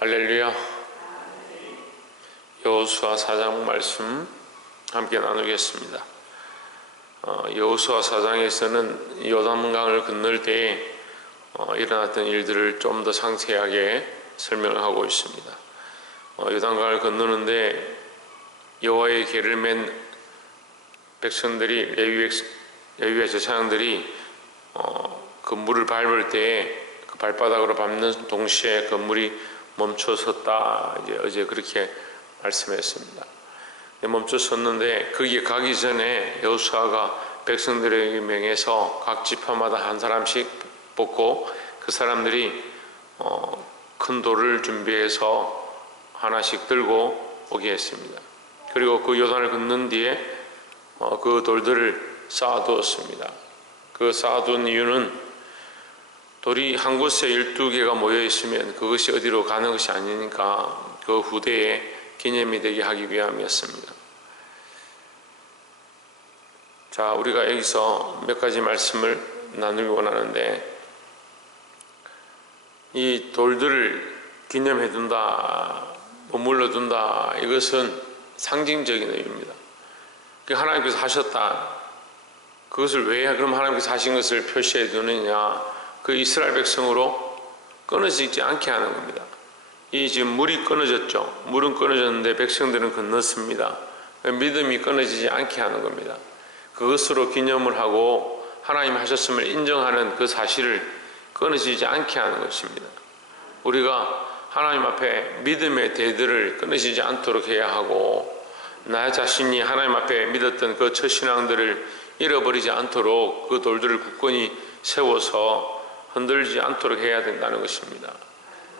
할렐루야. 여호수아 사장 말씀 함께 나누겠습니다. 어, 여호수아 사장에서는 요단강을 건널 때 어, 일어났던 일들을 좀 더 상세하게 설명을 하고 있습니다. 어, 요단강을 건너는데 여호와의 계를 맨 백성들이 레위의 제사장들이 어, 그 물을 밟을 때그 발바닥으로 밟는 동시에 그 물이 멈춰 섰다. 이제 어제 그렇게 말씀했습니다. 멈춰 섰는데 거기에 가기 전에 여호수아가 백성들에게 명해서 각 지파마다 한 사람씩 뽑고 그 사람들이 어, 큰 돌을 준비해서 하나씩 들고 오게 했습니다. 그리고 그 요단을 건넌 뒤에 어, 그 돌들을 쌓아두었습니다. 그 쌓아둔 이유는 돌이 한 곳에 12개가 모여 있으면 그것이 어디로 가는 것이 아니니까 그 후대에 기념이 되게 하기 위함이었습니다. 자, 우리가 여기서 몇 가지 말씀을 나누기 원하는데 이 돌들을 기념해 둔다, 머물러 둔다 이것은 상징적인 의미입니다. 그 하나님께서 하셨다. 그것을 왜 그럼 하나님께서 하신 것을 표시해 두느냐? 그 이스라엘 백성으로 끊어지지 않게 하는 겁니다. 이 지금 물이 끊어졌죠. 물은 끊어졌는데 백성들은 건넜습니다. 믿음이 끊어지지 않게 하는 겁니다. 그것으로 기념을 하고 하나님 하셨음을 인정하는 그 사실을 끊어지지 않게 하는 것입니다. 우리가 하나님 앞에 믿음의 대들을 끊어지지 않도록 해야 하고 나 자신이 하나님 앞에 믿었던 그 첫 신앙들을 잃어버리지 않도록 그 돌들을 굳건히 세워서 흔들지 않도록 해야 된다는 것입니다.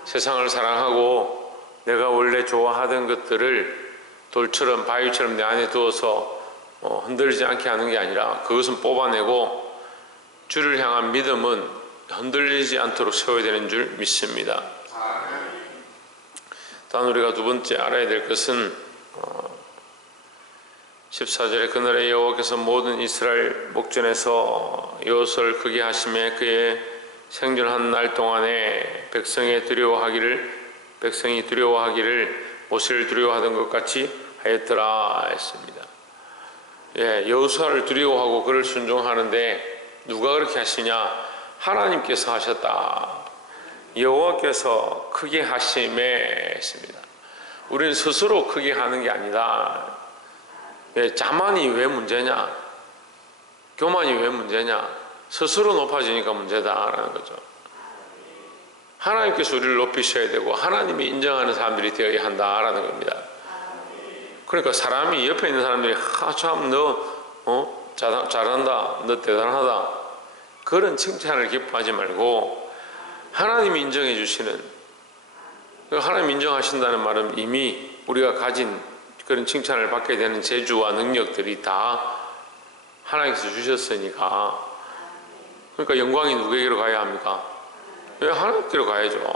세상을 사랑하고 내가 원래 좋아하던 것들을 돌처럼 바위처럼 내 안에 두어서 어, 흔들지 않게 하는 게 아니라 그것은 뽑아내고 주를 향한 믿음은 흔들리지 않도록 세워야 되는 줄 믿습니다. 단 우리가 두 번째 알아야 될 것은 어, 14절에 그날에 여호와께서 모든 이스라엘 목전에서 요소를 크게 하심에 그의 생존한 날 동안에 백성의 두려워하기를 백성이 두려워하기를 모세를 두려워하던 것 같이 하였더라 했습니다. 예, 여호수아를 두려워하고 그를 순종하는데 누가 그렇게 하시냐? 하나님께서 하셨다. 여호와께서 크게 하심에 했습니다. 우리는 스스로 크게 하는 게 아니다. 예, 자만이 왜 문제냐? 교만이 왜 문제냐? 스스로 높아지니까 문제다라는 거죠. 하나님께서 우리를 높이셔야 되고 하나님이 인정하는 사람들이 되어야 한다라는 겁니다. 그러니까 사람이 옆에 있는 사람들이 하참너 어? 잘한다, 너 대단하다 그런 칭찬을 기뻐하지 말고 하나님이 인정해 주시는 하나님 인정하신다는 말은 이미 우리가 가진 그런 칭찬을 받게 되는 재주와 능력들이 다 하나님께서 주셨으니까 그러니까 영광이 누구에게로 가야 합니까? 하나님께로 가야죠.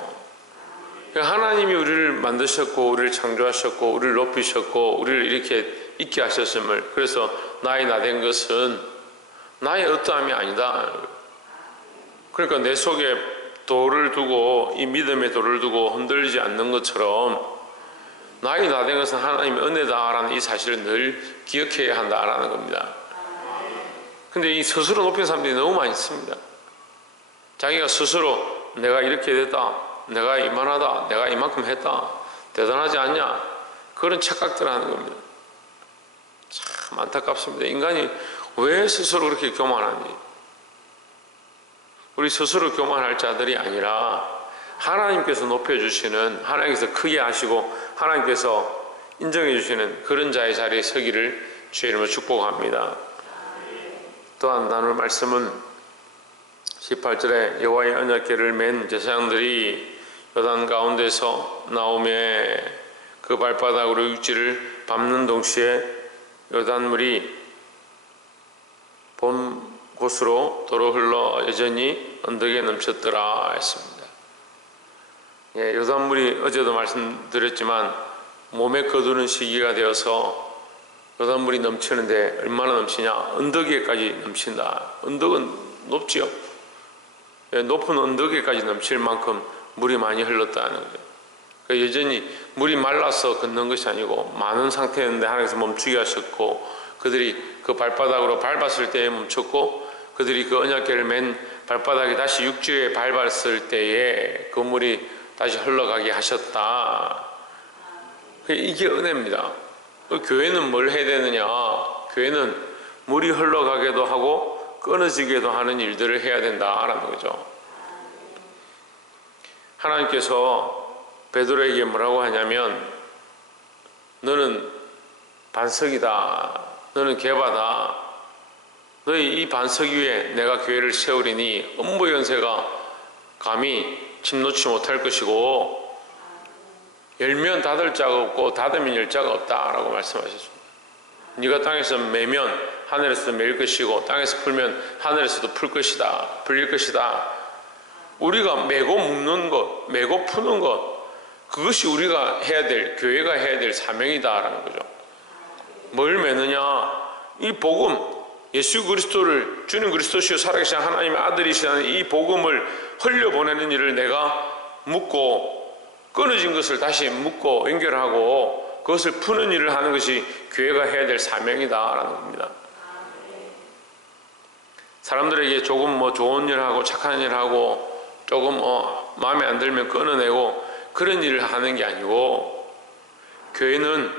하나님이 우리를 만드셨고 우리를 창조하셨고 우리를 높이셨고 우리를 이렇게 있게 하셨음을 그래서 나의 나 된 것은 나의 어떠함이 아니다. 그러니까 내 속에 돌을 두고 이 믿음의 돌을 두고 흔들리지 않는 것처럼 나의 나 된 것은 하나님의 은혜다라는 이 사실을 늘 기억해야 한다라는 겁니다. 근데 이 스스로 높인 사람들이 너무 많이 있습니다. 자기가 스스로 내가 이렇게 됐다. 내가 이만하다. 내가 이만큼 했다. 대단하지 않냐? 그런 착각들 하는 겁니다. 참 안타깝습니다. 인간이 왜 스스로 그렇게 교만하니? 우리 스스로 교만할 자들이 아니라 하나님께서 높여주시는, 하나님께서 크게 하시고, 하나님께서 인정해 주시는 그런 자의 자리에 서기를 주의 이름으로 축복합니다. 또한 나눌 말씀은 18절에 여호와의 언약궤를 맨 제사장들이 요단 가운데서 나오며 그 발바닥으로 육지를 밟는 동시에 요단물이 본 곳으로 도로 흘러 여전히 언덕에 넘쳤더라 했습니다. 예, 요단물이 어제도 말씀드렸지만 몸에 거두는 시기가 되어서 요단물이 넘치는데 얼마나 넘치냐? 언덕 에까지 넘친다. 언덕은 높지요. 예, 높은 언덕 에까지 넘칠 만큼 물이 많이 흘렀다는 거죠. 그 여전히 물이 말라서 걷는 것이 아니고 많은 상태였는데 하나님께서 멈추게 하셨고 그들이 그 발바닥으로 밟았을 때에 멈췄고 그들이 그 언약궤를 맨 발바닥에 다시 육지에 밟았을 때에 그 물이 다시 흘러가게 하셨다. 그 이게 은혜입니다. 그 교회는 뭘 해야 되느냐? 교회는 물이 흘러가게도 하고 끊어지게도 하는 일들을 해야 된다라는 거죠. 하나님께서 베드로에게 뭐라고 하냐면 너는 반석이다. 너는 개바다. 너희 이 반석 위에 내가 교회를 세우리니 음부 연세가 감히 침 놓지 못할 것이고 열면 닫을 자가 없고 닫으면 열 자가 없다라고 말씀하셨습니다. 네가 땅에서 매면 하늘에서도 매일 것이고 땅에서 풀면 하늘에서도 풀 것이다. 풀릴 것이다. 우리가 매고 묶는 것, 매고 푸는 것 그것이 우리가 해야 될 교회가 해야 될 사명이다라는 거죠. 뭘 매느냐? 이 복음 예수 그리스도를 주님 그리스도시요 살아계신 하나님의 아들이시라는 이 복음을 흘려보내는 일을 내가 묻고 끊어진 것을 다시 묶고 연결하고 그것을 푸는 일을 하는 것이 교회가 해야 될 사명이다라는 겁니다. 사람들에게 조금 뭐 좋은 일 하고 착한 일 하고 조금 어 마음에 안 들면 끊어내고 그런 일을 하는 게 아니고 교회는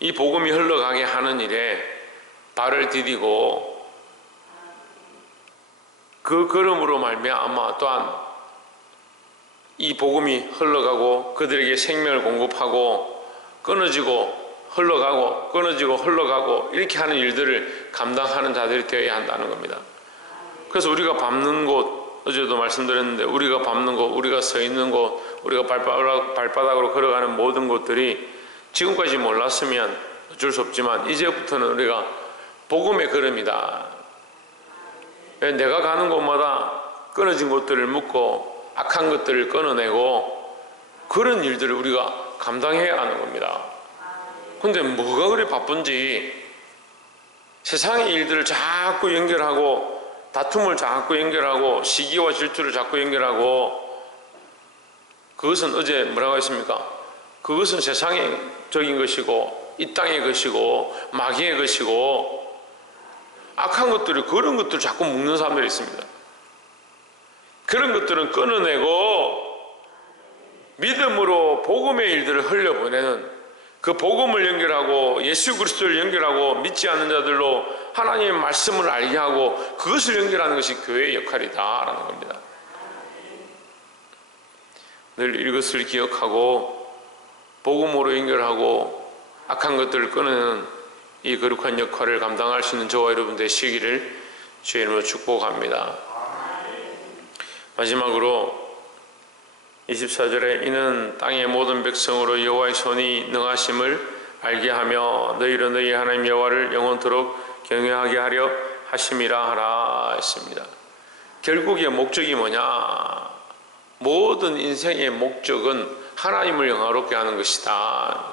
이 복음이 흘러가게 하는 일에 발을 디디고 그 걸음으로 말미암아 또한 이 복음이 흘러가고 그들에게 생명을 공급하고 끊어지고 흘러가고 끊어지고 흘러가고 이렇게 하는 일들을 감당하는 자들이 되어야 한다는 겁니다. 그래서 우리가 밟는 곳 어제도 말씀드렸는데 우리가 밟는 곳, 우리가 서 있는 곳, 우리가 발바닥, 발바닥으로 걸어가는 모든 곳들이 지금까지 몰랐으면 어쩔 수 없지만 이제부터는 우리가 복음의 걸음이다. 내가 가는 곳마다 끊어진 곳들을 묶고 악한 것들을 끊어내고 그런 일들을 우리가 감당해야 하는 겁니다. 근데 뭐가 그리 바쁜지 세상의 일들을 자꾸 연결하고 다툼을 자꾸 연결하고 시기와 질투를 자꾸 연결하고 그것은 어제 뭐라고 했습니까? 그것은 세상적인 것이고 이 땅의 것이고 마귀의 것이고 악한 것들을 그런 것들을 자꾸 묶는 사람들이 있습니다. 그런 것들은 끊어내고 믿음으로 복음의 일들을 흘려보내는 그 복음을 연결하고 예수 그리스도를 연결하고 믿지 않는 자들로 하나님의 말씀을 알게 하고 그것을 연결하는 것이 교회의 역할이다라는 겁니다. 늘 이것을 기억하고 복음으로 연결하고 악한 것들을 끊어내는 이 거룩한 역할을 감당할 수 있는 저와 여러분 되시기를 주의 이름으로 축복합니다. 마지막으로 24절에 이는 땅의 모든 백성으로 여호와의 손이 능하심을 알게 하며 너희로 너희 하나님 여호와를 영원토록 경외하게 하려 하심이라 하라 했습니다. 결국의 목적이 뭐냐? 모든 인생의 목적은 하나님을 영화롭게 하는 것이다.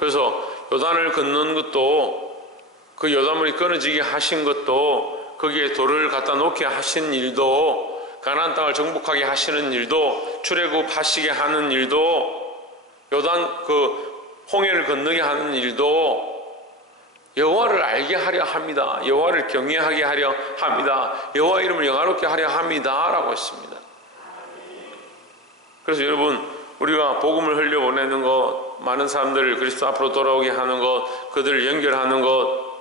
그래서 요단을 걷는 것도 그 요단물이 끊어지게 하신 것도 거기에 돌을 갖다 놓게 하신 일도 가나안 땅을 정복하게 하시는 일도 출애굽 하시게 하는 일도 요단 그 홍해를 건너게 하는 일도 여호와를 알게 하려 합니다. 여호와를 경외하게 하려 합니다. 여호와 이름을 영화롭게 하려 합니다라고 했습니다. 그래서 여러분 우리가 복음을 흘려 보내는 것, 많은 사람들을 그리스도 앞으로 돌아오게 하는 것, 그들을 연결하는 것, 또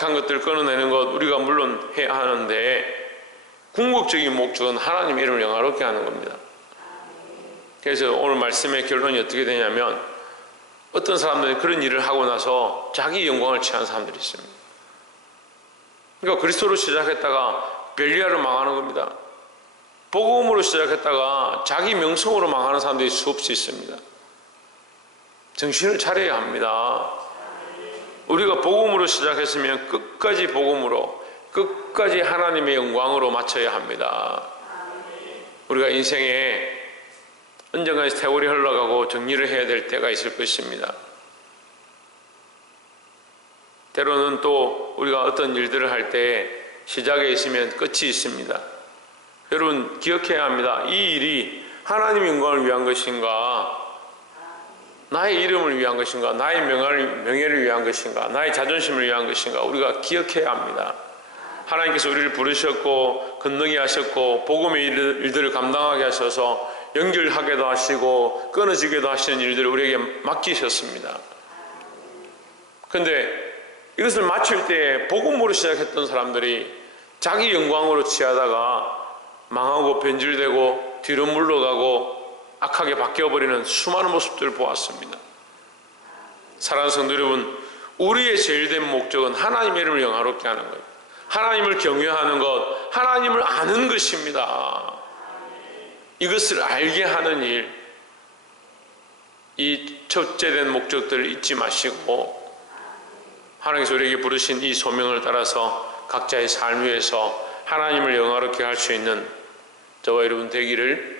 악한 것들을 끊어내는 것 우리가 물론 해야 하는데 궁극적인 목적은 하나님 이름을 영화롭게 하는 겁니다. 그래서 오늘 말씀의 결론이 어떻게 되냐면 어떤 사람들이 그런 일을 하고 나서 자기 영광을 취하는 사람들이 있습니다. 그러니까 그리스도로 시작했다가 벨리아로 망하는 겁니다. 복음으로 시작했다가 자기 명성으로 망하는 사람들이 수없이 있습니다. 정신을 차려야 합니다. 우리가 복음으로 시작했으면 끝까지 복음으로 끝까지 하나님의 영광으로 맞춰야 합니다. 우리가 인생에 언젠가 세월이 흘러가고 정리를 해야 될 때가 있을 것입니다. 때로는 또 우리가 어떤 일들을 할 때 시작에 있으면 끝이 있습니다. 여러분 기억해야 합니다. 이 일이 하나님 영광을 위한 것인가? 나의 이름을 위한 것인가? 나의 명예를, 위한 것인가? 나의 자존심을 위한 것인가? 우리가 기억해야 합니다. 하나님께서 우리를 부르셨고 건너게 하셨고 복음의 일- 일들을 감당하게 하셔서 연결하게도 하시고 끊어지게도 하시는 일들을 우리에게 맡기셨습니다. 근데 이것을 마칠 때 복음으로 시작했던 사람들이 자기 영광으로 취하다가 망하고 변질되고 뒤로 물러가고 악하게 바뀌어버리는 수많은 모습들을 보았습니다. 사랑하는 성도 여러분, 우리의 제일된 목적은 하나님의 이름을 영화롭게 하는 거예요. 하나님을 경외하는 것, 하나님을 아는 것입니다. 이것을 알게 하는 일, 이 첫째 된 목적들을 잊지 마시고 하나님께서 우리에게 부르신 이 소명을 따라서 각자의 삶 위에서 하나님을 영화롭게 할 수 있는 저와 여러분 되기를